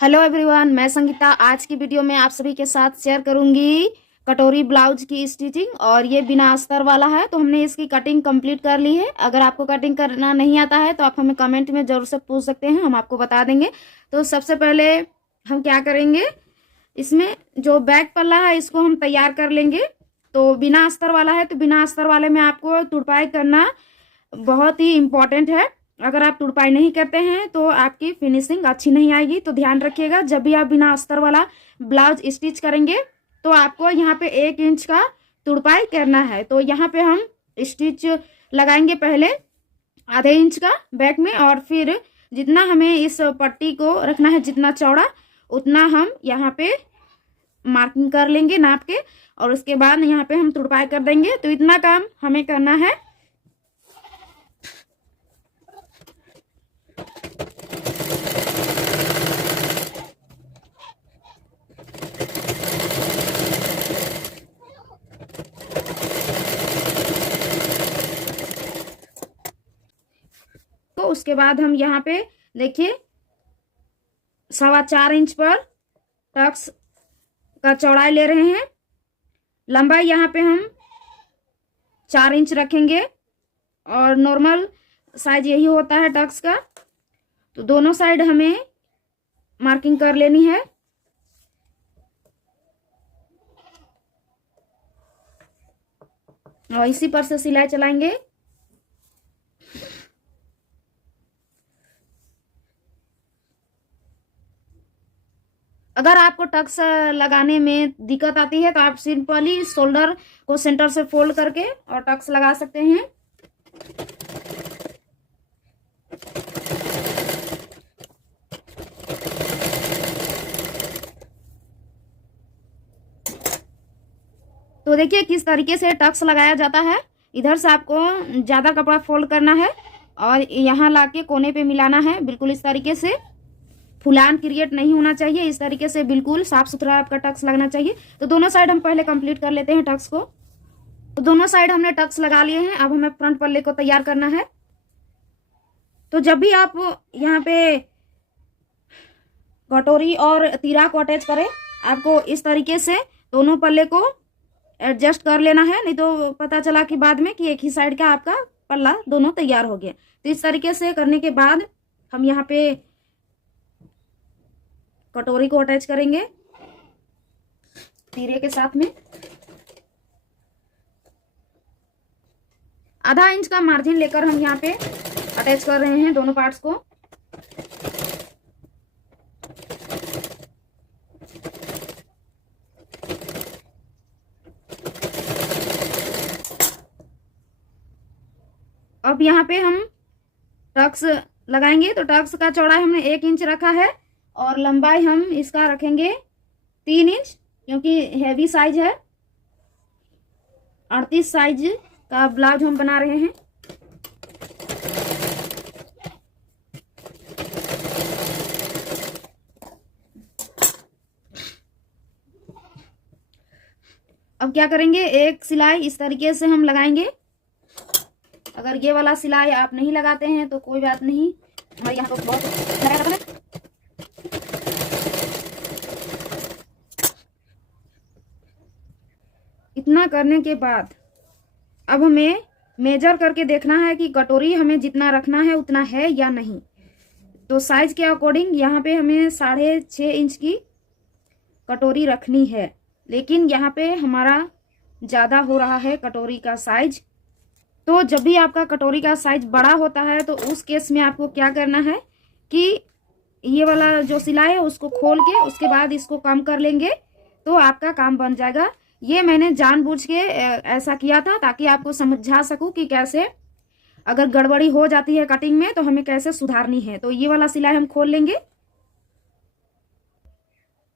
Hello everyone, मैं संगीता। आज की वीडियो में आप सभी के साथ शेयर करूंगी कटोरी ब्लाउज की स्टिचिंग। और ये बिना अस्तर वाला है, तो हमने इसकी कटिंग कंप्लीट कर ली है। अगर आपको कटिंग करना नहीं आता है तो आप हमें कमेंट में जरूर से पूछ सकते हैं, हम आपको बता देंगे। तो सबसे पहले हम क्या करेंगे, इसमें जो बैक पल्ला है इसको हम तैयार कर लेंगे। तो बिना अस्तर वाला है, तो बिना अस्तर वाले में आपको तुरपाई करना बहुत ही इम्पोर्टेंट है। अगर आप तुरपाई नहीं करते हैं तो आपकी फिनिशिंग अच्छी नहीं आएगी। तो ध्यान रखिएगा, जब भी आप बिना अस्तर वाला ब्लाउज स्टिच करेंगे तो आपको यहाँ पे 1 इंच का तुरपाई करना है। तो यहाँ पे हम स्टिच लगाएंगे पहले आधे इंच का बैक में, और फिर जितना हमें इस पट्टी को रखना है, जितना चौड़ा उतना हम यहाँ पे मार्किंग कर लेंगे नाप के, और उसके बाद यहाँ पे हम तुरपाई कर देंगे। तो इतना काम हमें करना है। तो उसके बाद हम यहाँ पे देखिए 4.25 इंच पर टक्स का चौड़ाई ले रहे हैं। लंबाई यहाँ पे हम 4 इंच रखेंगे, और नॉर्मल साइज यही होता है टक्स का। तो दोनों साइड हमें मार्किंग कर लेनी है। और इसी पर से सिलाई चलाएंगे। अगर आपको टक्स लगाने में दिक्कत आती है तो आप सिंपली शोल्डर को सेंटर से फोल्ड करके और टक्स लगा सकते हैं। तो देखिए किस तरीके से टक्स लगाया जाता है। इधर से आपको ज्यादा कपड़ा फोल्ड करना है और यहाँ लाके कोने पे मिलाना है। बिल्कुल इस तरीके से फुलान क्रिएट नहीं होना चाहिए। इस तरीके से बिल्कुल साफ सुथरा आपका टक्स लगना चाहिए। तो दोनों साइड हम पहले कंप्लीट कर लेते हैं टक्स को। तो दोनों साइड हमने टक्स लगा लिए हैं। अब हमें फ्रंट पल्ले को तैयार करना है। तो जब भी आप यहाँ पे कटोरी और तीरा को अटैच करें, आपको इस तरीके से दोनों पल्ले को एडजस्ट कर लेना है, नहीं तो पता चला कि बाद में कि एक ही साइड का आपका पल्ला दोनों तैयार हो गया। तो इस तरीके से करने के बाद हम यहाँ पे कटोरी को अटैच करेंगे तीरे के साथ में। आधा इंच का मार्जिन लेकर हम यहाँ पे अटैच कर रहे हैं दोनों पार्ट्स को। अब यहाँ पे हम टक्स लगाएंगे। तो टक्स का चौड़ाई हमने 1 इंच रखा है, और लंबाई हम इसका रखेंगे 3 इंच, क्योंकि हैवी साइज है। 38 साइज का ब्लाउज हम बना रहे हैं। अब क्या करेंगे, एक सिलाई इस तरीके से हम लगाएंगे। अगर ये वाला सिलाई आप नहीं लगाते हैं तो कोई बात नहीं, हमारे यहाँ पर बहुत लगा रहता है। इतना करने के बाद अब हमें मेजर करके देखना है कि कटोरी हमें जितना रखना है उतना है या नहीं। तो साइज के अकॉर्डिंग यहाँ पे हमें 6.5 इंच की कटोरी रखनी है, लेकिन यहाँ पे हमारा ज़्यादा हो रहा है कटोरी का साइज। तो जब भी आपका कटोरी का साइज बड़ा होता है तो उस केस में आपको क्या करना है कि ये वाला जो सिलाई है उसको खोल के उसके बाद इसको कम कर लेंगे, तो आपका काम बन जाएगा। ये मैंने जानबूझ के ऐसा किया था ताकि आपको समझा सकूं कि कैसे अगर गड़बड़ी हो जाती है कटिंग में तो हमें कैसे सुधारनी है। तो ये वाला सिलाई हम खोल लेंगे।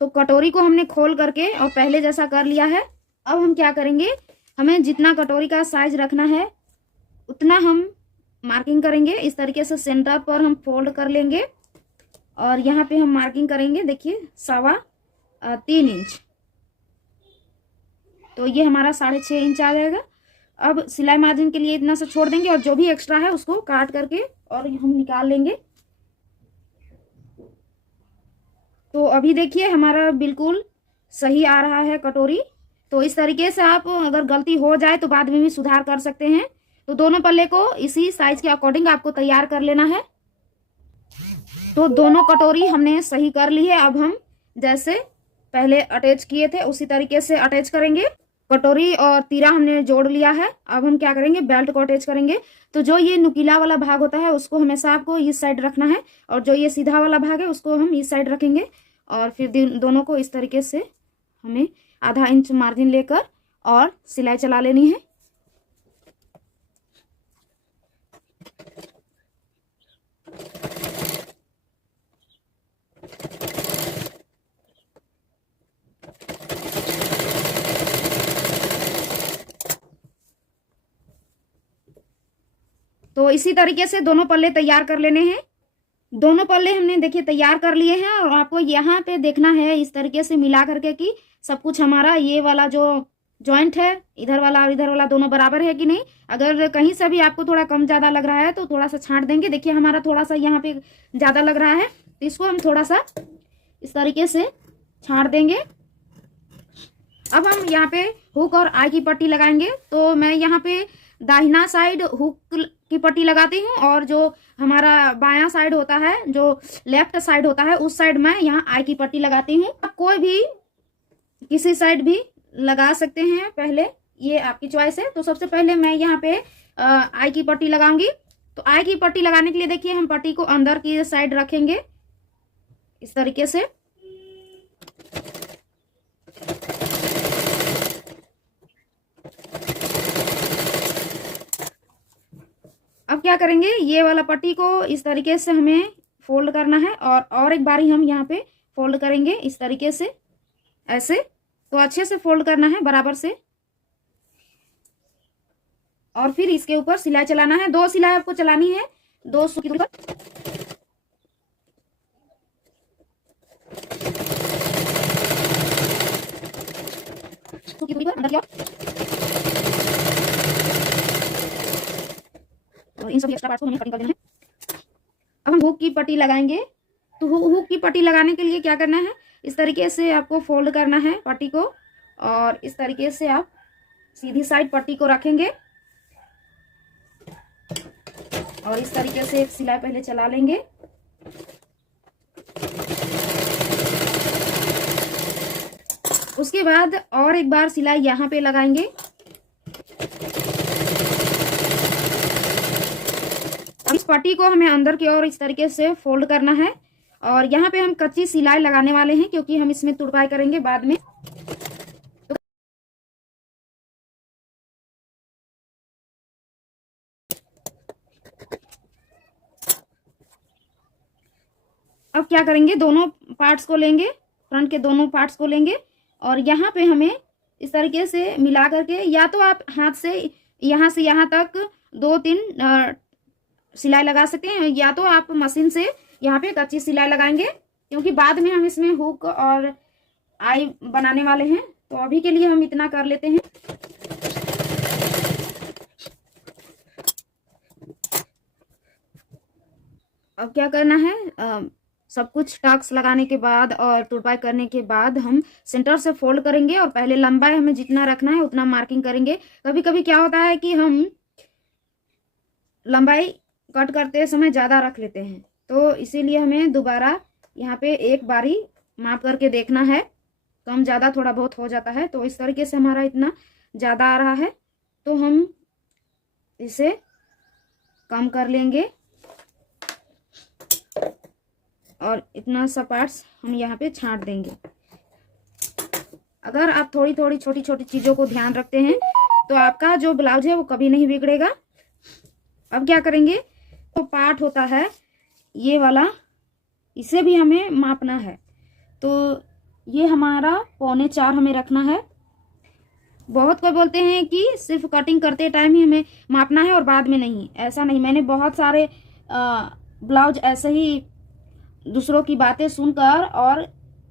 तो कटोरी को हमने खोल करके और पहले जैसा कर लिया है। अब हम क्या करेंगे, हमें जितना कटोरी का साइज रखना है उतना हम मार्किंग करेंगे। इस तरीके से सेंटर पर हम फोल्ड कर लेंगे, और यहाँ पे हम मार्किंग करेंगे। देखिए 3.25 इंच। तो ये हमारा 6.5 इंच आ जाएगा। अब सिलाई मार्जिन के लिए इतना से छोड़ देंगे, और जो भी एक्स्ट्रा है उसको काट करके और हम निकाल लेंगे। तो अभी देखिए हमारा बिल्कुल सही आ रहा है कटोरी। तो इस तरीके से आप अगर गलती हो जाए तो बाद में भी सुधार कर सकते हैं। तो दोनों पल्ले को इसी साइज के अकॉर्डिंग आपको तैयार कर लेना है। तो दोनों कटोरी हमने सही कर ली है। अब हम जैसे पहले अटैच किए थे उसी तरीके से अटैच करेंगे। कटोरी और तीरा हमने जोड़ लिया है। अब हम क्या करेंगे, बेल्ट को अटैच करेंगे। तो जो ये नुकीला वाला भाग होता है उसको हमेशा आपको इस साइड रखना है, और जो ये सीधा वाला भाग है उसको हम इस साइड रखेंगे। और फिर दोनों को इस तरीके से हमें आधा इंच मार्जिन लेकर और सिलाई चला लेनी है। तो इसी तरीके से दोनों पल्ले तैयार कर लेने हैं। दोनों पल्ले हमने देखिए तैयार कर लिए हैं, और आपको यहाँ पे देखना है इस तरीके से मिला करके कि सब कुछ हमारा ये वाला जो जॉइंट है इधर वाला और इधर वाला दोनों बराबर है कि नहीं। अगर कहीं से भी आपको थोड़ा कम ज्यादा लग रहा है तो थोड़ा सा छांट देंगे। देखिए हमारा थोड़ा सा यहाँ पे ज्यादा लग रहा है, तो इसको हम थोड़ा सा इस तरीके से छांट देंगे। अब हम यहाँ पे हुक और आई की पट्टी लगाएंगे। तो मैं यहाँ पे दाहिना साइड हुक की पट्टी लगाती हूँ, और जो हमारा बायां साइड होता है, जो लेफ्ट साइड होता है, उस साइड मैं यहाँ आई की पट्टी लगाती हूँ। आप कोई भी किसी साइड भी लगा सकते हैं, पहले ये आपकी चॉइस है। तो सबसे पहले मैं यहाँ पे आई की पट्टी लगाऊंगी। तो आई की पट्टी लगाने के लिए देखिए हम पट्टी को अंदर की साइड रखेंगे इस तरीके से। अब क्या करेंगे, ये वाला पट्टी को इस तरीके से हमें फोल्ड करना है, और एक बारी हम यहाँ पे फोल्ड करेंगे इस तरीके से, ऐसे। तो अच्छे से फोल्ड करना है बराबर से, और फिर इसके ऊपर सिलाई चलाना है। 2 सिलाई आपको चलानी है, 2 सूखी दूरी पर। सूखी दूरी पर अंदर की ओर, और इन सभी एक्स्ट्रा पार्ट्स को हमें कटिंग कर देना है। अब हम हुक की पट्टी लगाएंगे। तो हुक की पट्टी लगाने के लिए क्या करना है, इस तरीके से आपको फोल्ड करना है पट्टी को, और इस तरीके से आप सीधी साइड पट्टी को रखेंगे, और इस तरीके से एक सिलाई पहले चला लेंगे। उसके बाद और एक बार सिलाई यहाँ पे लगाएंगे। अब इस पट्टी को हमें अंदर की ओर इस तरीके से फोल्ड करना है, और यहाँ पे हम कच्ची सिलाई लगाने वाले हैं क्योंकि हम इसमें तुड़पाई करेंगे बाद में। अब क्या करेंगे, दोनों पार्ट्स को लेंगे, फ्रंट के दोनों पार्ट्स को लेंगे, और यहाँ पे हमें इस तरीके से मिला करके, या तो आप हाथ से यहाँ तक 2-3 सिलाई लगा सकते हैं, या तो आप मशीन से यहाँ पे कच्ची सिलाई लगाएंगे, क्योंकि बाद में हम इसमें हुक और आई बनाने वाले हैं। तो अभी के लिए हम इतना कर लेते हैं। अब क्या करना है, सब कुछ टक्स लगाने के बाद और तुड़पाई करने के बाद हम सेंटर से फोल्ड करेंगे, और पहले लंबाई हमें जितना रखना है उतना मार्किंग करेंगे। कभी कभी क्या होता है कि हम लंबाई कट करते समय ज़्यादा रख लेते हैं, तो इसीलिए हमें दोबारा यहाँ पे एक बारी माप करके देखना है। कम ज़्यादा थोड़ा बहुत हो जाता है, तो इस तरीके से हमारा इतना ज़्यादा आ रहा है, तो हम इसे कम कर लेंगे, और इतना सा पार्ट्स हम यहाँ पे छांट देंगे। अगर आप थोड़ी थोड़ी छोटी छोटी चीज़ों को ध्यान रखते हैं तो आपका जो ब्लाउज है वो कभी नहीं बिगड़ेगा। अब क्या करेंगे, तो पार्ट होता है ये वाला, इसे भी हमें मापना है। तो ये हमारा 3.25 हमें रखना है। बहुत कोई बोलते हैं कि सिर्फ कटिंग करते टाइम ही हमें मापना है और बाद में नहीं। ऐसा नहीं, मैंने बहुत सारे ब्लाउज ऐसे ही दूसरों की बातें सुनकर और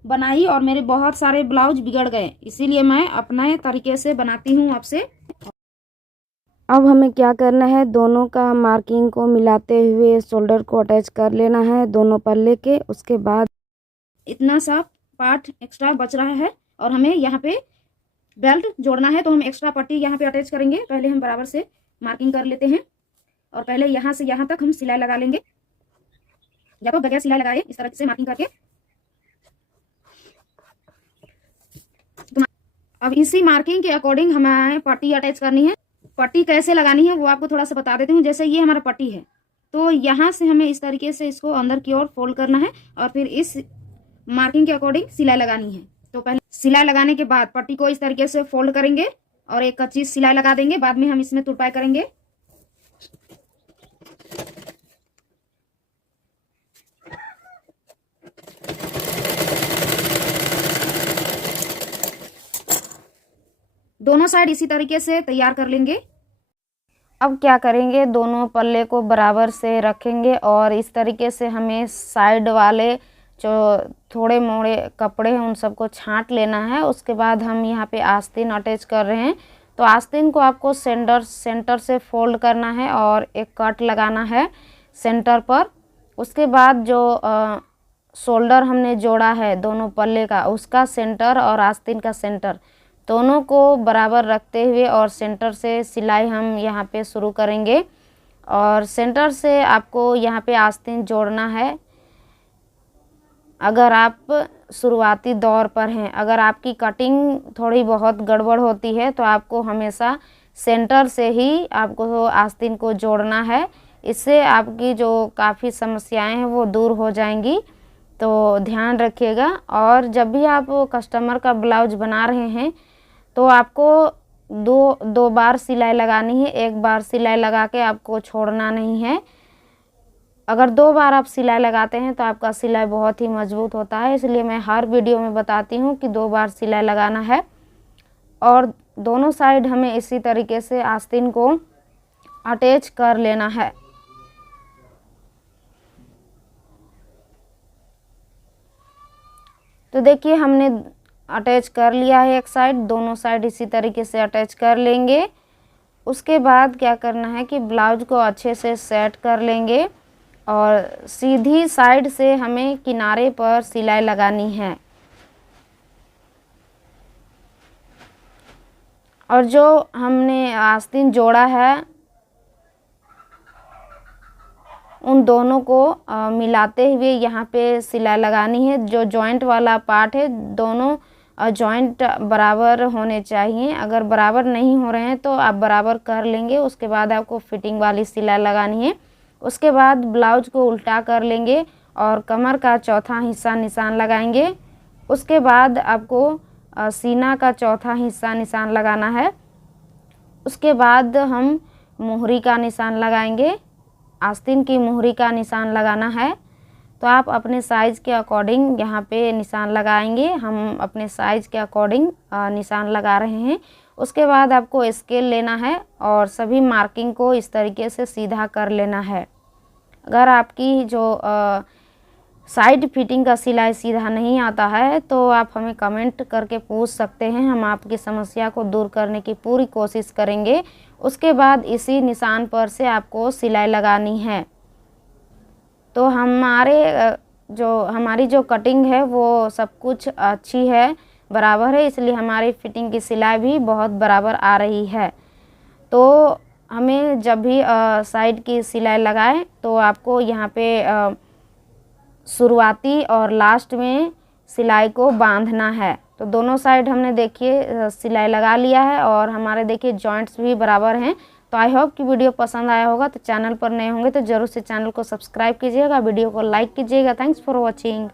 बनाई, और मेरे बहुत सारे ब्लाउज बिगड़ गए। इसीलिए मैं अपने तरीके से बनाती हूँ आपसे। अब हमें क्या करना है, दोनों का मार्किंग को मिलाते हुए शोल्डर को अटैच कर लेना है दोनों पल्ले के। उसके बाद इतना सा पार्ट एक्स्ट्रा बच रहा है और हमें यहाँ पे बेल्ट जोड़ना है। तो हम एक्स्ट्रा पट्टी यहाँ पे अटैच करेंगे। पहले हम बराबर से मार्किंग कर लेते हैं और पहले यहाँ से यहाँ तक हम सिलाई लगा लेंगे, या तो बगैर सिलाई लगाए इस तरह से मार्किंग करके। तो अब इसी मार्किंग के अकॉर्डिंग हमें पट्टी अटैच करनी है। पट्टी कैसे लगानी है वो आपको थोड़ा सा बता देती हूँ। जैसे ये हमारा पट्टी है, तो यहाँ से हमें इस तरीके से इसको अंदर की ओर फोल्ड करना है और फिर इस मार्किंग के अकॉर्डिंग सिलाई लगानी है। तो पहले सिलाई लगाने के बाद पट्टी को इस तरीके से फोल्ड करेंगे और एक कच्ची सिलाई लगा देंगे। बाद में हम इसमें तुरपाई करेंगे। दोनों साइड इसी तरीके से तैयार कर लेंगे। अब क्या करेंगे, दोनों पल्ले को बराबर से रखेंगे और इस तरीके से हमें साइड वाले जो थोड़े मोड़े कपड़े हैं उन सबको छांट लेना है। उसके बाद हम यहाँ पे आस्तीन अटैच कर रहे हैं। तो आस्तीन को आपको सेंटर से फोल्ड करना है और एक कट लगाना है सेंटर पर। उसके बाद जो शोल्डर हमने जोड़ा है दोनों पल्ले का, उसका सेंटर और आस्तीन का सेंटर दोनों को बराबर रखते हुए और सेंटर से सिलाई हम यहाँ पे शुरू करेंगे। और सेंटर से आपको यहाँ पे आस्तीन जोड़ना है। अगर आप शुरुआती दौर पर हैं, अगर आपकी कटिंग थोड़ी बहुत गड़बड़ होती है तो आपको हमेशा सेंटर से ही आपको आस्तीन को जोड़ना है। इससे आपकी जो काफ़ी समस्याएं हैं वो दूर हो जाएंगी। तो ध्यान रखिएगा। और जब भी आप कस्टमर का ब्लाउज बना रहे हैं तो आपको दो बार सिलाई लगानी है। एक बार सिलाई लगा के आपको छोड़ना नहीं है। अगर 2 बार आप सिलाई लगाते हैं तो आपका सिलाई बहुत ही मजबूत होता है। इसलिए मैं हर वीडियो में बताती हूँ कि 2 बार सिलाई लगाना है। और दोनों साइड हमें इसी तरीके से आस्तीन को अटैच कर लेना है। तो देखिए हमने अटैच कर लिया है एक साइड, दोनों साइड इसी तरीके से अटैच कर लेंगे। उसके बाद क्या करना है कि ब्लाउज को अच्छे से सेट कर लेंगे और सीधी साइड से हमें किनारे पर सिलाई लगानी है। और जो हमने आस्तीन जोड़ा है उन दोनों को मिलाते हुए यहाँ पे सिलाई लगानी है। जो जॉइंट वाला पार्ट है दोनों जॉइंट बराबर होने चाहिए। अगर बराबर नहीं हो रहे हैं तो आप बराबर कर लेंगे। उसके बाद आपको फिटिंग वाली सिलाई लगानी है। उसके बाद ब्लाउज को उल्टा कर लेंगे और कमर का चौथा हिस्सा निशान लगाएंगे। उसके बाद आपको सीना का चौथा हिस्सा निशान लगाना है। उसके बाद हम मोहरी का निशान लगाएंगे। आस्तीन की मोहरी का निशान लगाना है। तो आप अपने साइज़ के अकॉर्डिंग यहाँ पे निशान लगाएंगे। हम अपने साइज़ के अकॉर्डिंग निशान लगा रहे हैं। उसके बाद आपको स्केल लेना है और सभी मार्किंग को इस तरीके से सीधा कर लेना है। अगर आपकी जो साइड फिटिंग का सिलाई सीधा नहीं आता है तो आप हमें कमेंट करके पूछ सकते हैं। हम आपकी समस्या को दूर करने की पूरी कोशिश करेंगे। उसके बाद इसी निशान पर से आपको सिलाई लगानी है। तो हमारी जो कटिंग है वो सब कुछ अच्छी है, बराबर है, इसलिए हमारी फिटिंग की सिलाई भी बहुत बराबर आ रही है। तो हमें जब भी साइड की सिलाई लगाएं तो आपको यहाँ पे शुरुआती और लास्ट में सिलाई को बांधना है। तो दोनों साइड हमने देखिए सिलाई लगा लिया है और हमारे देखिए जॉइंट्स भी बराबर हैं। तो आई होप कि वीडियो पसंद आया होगा। तो चैनल पर नए होंगे तो ज़रूर से चैनल को सब्सक्राइब कीजिएगा, वीडियो को लाइक कीजिएगा। Thanks for watching.